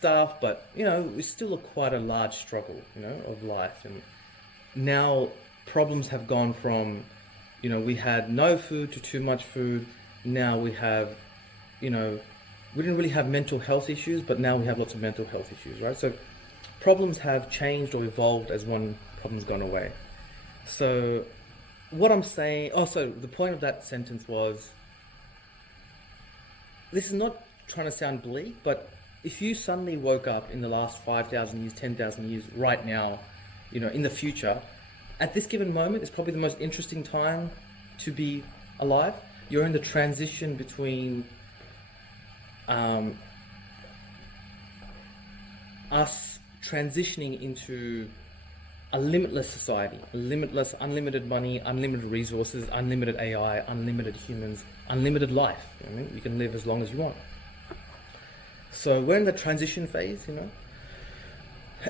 stuff, but it's still quite a large struggle, of life. And now problems have gone from, we had no food to too much food. Now we have, you know, we didn't really have mental health issues, but now we have lots of mental health issues, right? So problems have changed or evolved as one problem's gone away. So what I'm saying, so the point of that sentence was, this is not trying to sound bleak, but if you suddenly woke up in the last 5,000 years, 10,000 years, right now, in the future, at this given moment, it's probably the most interesting time to be alive. You're in the transition between um, us transitioning into a limitless society, limitless, unlimited money, unlimited resources, unlimited AI, unlimited humans, unlimited life. You know what I mean? You can live as long as you want. So we're in the transition phase,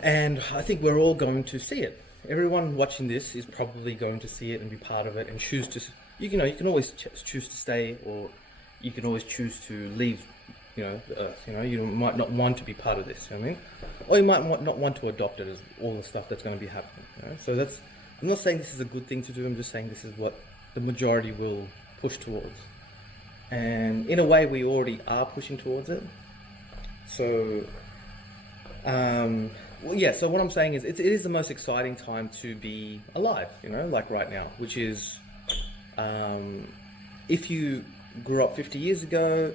and I think we're all going to see it. Everyone watching this is probably going to see it and be part of it and choose to, you can always choose to stay, or you can always choose to leave, the earth. You might not want to be part of this, you know what I mean? Or you might not want to adopt it as all the stuff that's going to be happening. So I'm not saying this is a good thing to do, I'm just saying this is what the majority will push towards. And in a way, we already are pushing towards it. So, so what I'm saying is it is the most exciting time to be alive, like right now, which is, if you grew up 50 years ago,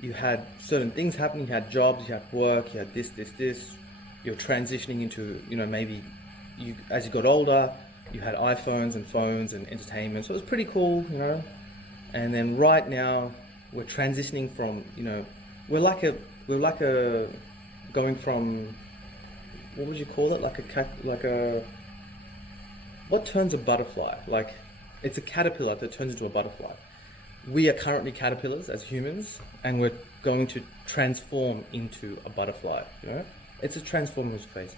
you had certain things happening, you had jobs, you had work, you had this, you're transitioning into, maybe as you got older, you had iPhones and phones and entertainment, so it was pretty cool, and then right now, we're transitioning from, we're like a going from, what would you call it? What turns a butterfly? Like, it's a caterpillar that turns into a butterfly. We are currently caterpillars as humans, and we're going to transform into a butterfly, It's a transformative phase.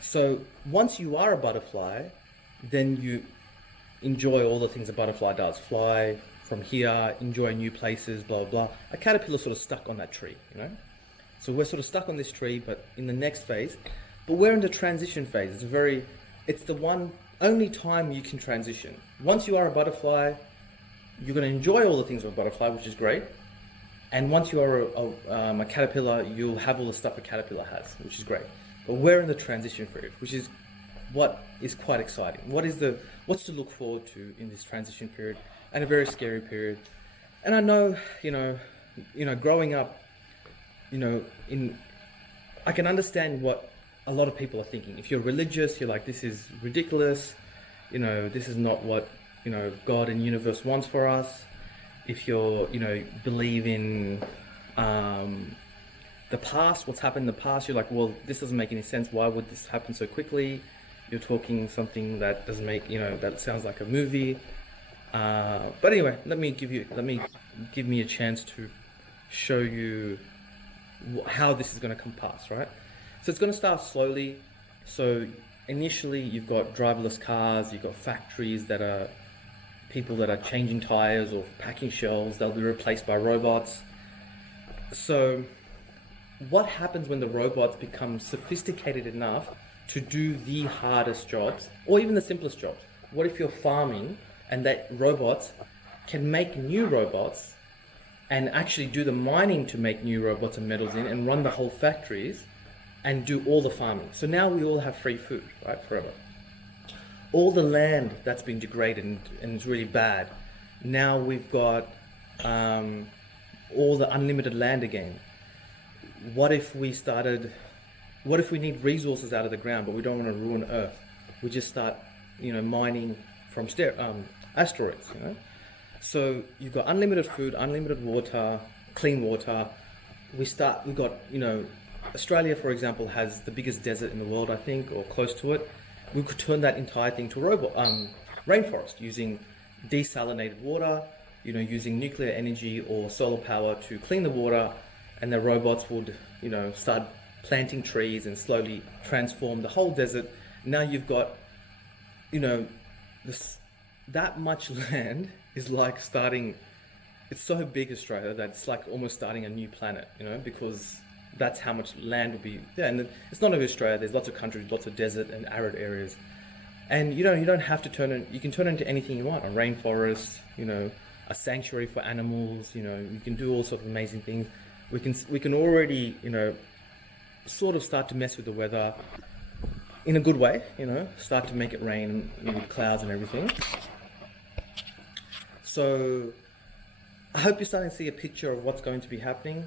So once you are a butterfly, then you enjoy all the things a butterfly does. Fly from here, enjoy new places, blah, blah. A caterpillar's sort of stuck on that tree, So we're sort of stuck on this tree, but in the next phase, but we're in the transition phase. It's the one only time you can transition. Once you are a butterfly, you're going to enjoy all the things of a butterfly, which is great. And once you are a caterpillar, you'll have all the stuff a caterpillar has, which is great. But we're in the transition period, which is what is quite exciting. What's to look forward to in this transition period, and a very scary period. And I know, growing up, I can understand what a lot of people are thinking. If you're religious, you're like, this is ridiculous. This is not what, God and universe wants for us. If you're, believe in the past, what's happened in the past, you're like, well, this doesn't make any sense. Why would this happen so quickly? You're talking something that doesn't make, that sounds like a movie. But anyway, let me give me a chance to show you how this is going to come past, right? So it's going to start slowly. So initially, you've got driverless cars, you've got factories that are people that are changing tires or packing shelves. They'll be replaced by robots. So what happens when the robots become sophisticated enough to do the hardest jobs, or even the simplest jobs? What if you're farming and that robots can make new robots and actually do the mining to make new robots and metals in, and run the whole factories and do all the farming? So now we all have free food, right, forever. All the land that's been degraded and is really bad, now we've got all the unlimited land again. What if we need resources out of the ground, but we don't want to ruin Earth? We just start, mining from asteroids, So you've got unlimited food, unlimited water, clean water. We've got, Australia, for example, has the biggest desert in the world, I think, or close to it. We could turn that entire thing to rainforest using desalinated water, using nuclear energy or solar power to clean the water, and the robots would, start planting trees and slowly transform the whole desert. Now you've got, that much land is like starting. It's so big, Australia, that it's like almost starting a new planet, because that's how much land will be there. And it's not only Australia. There's lots of countries, lots of desert and arid areas, and you don't have to turn it. You can turn it into anything you want. A rainforest, a sanctuary for animals. You can do all sorts of amazing things. We can already sort of start to mess with the weather in a good way. Start to make it rain with clouds and everything. So I hope you're starting to see a picture of what's going to be happening.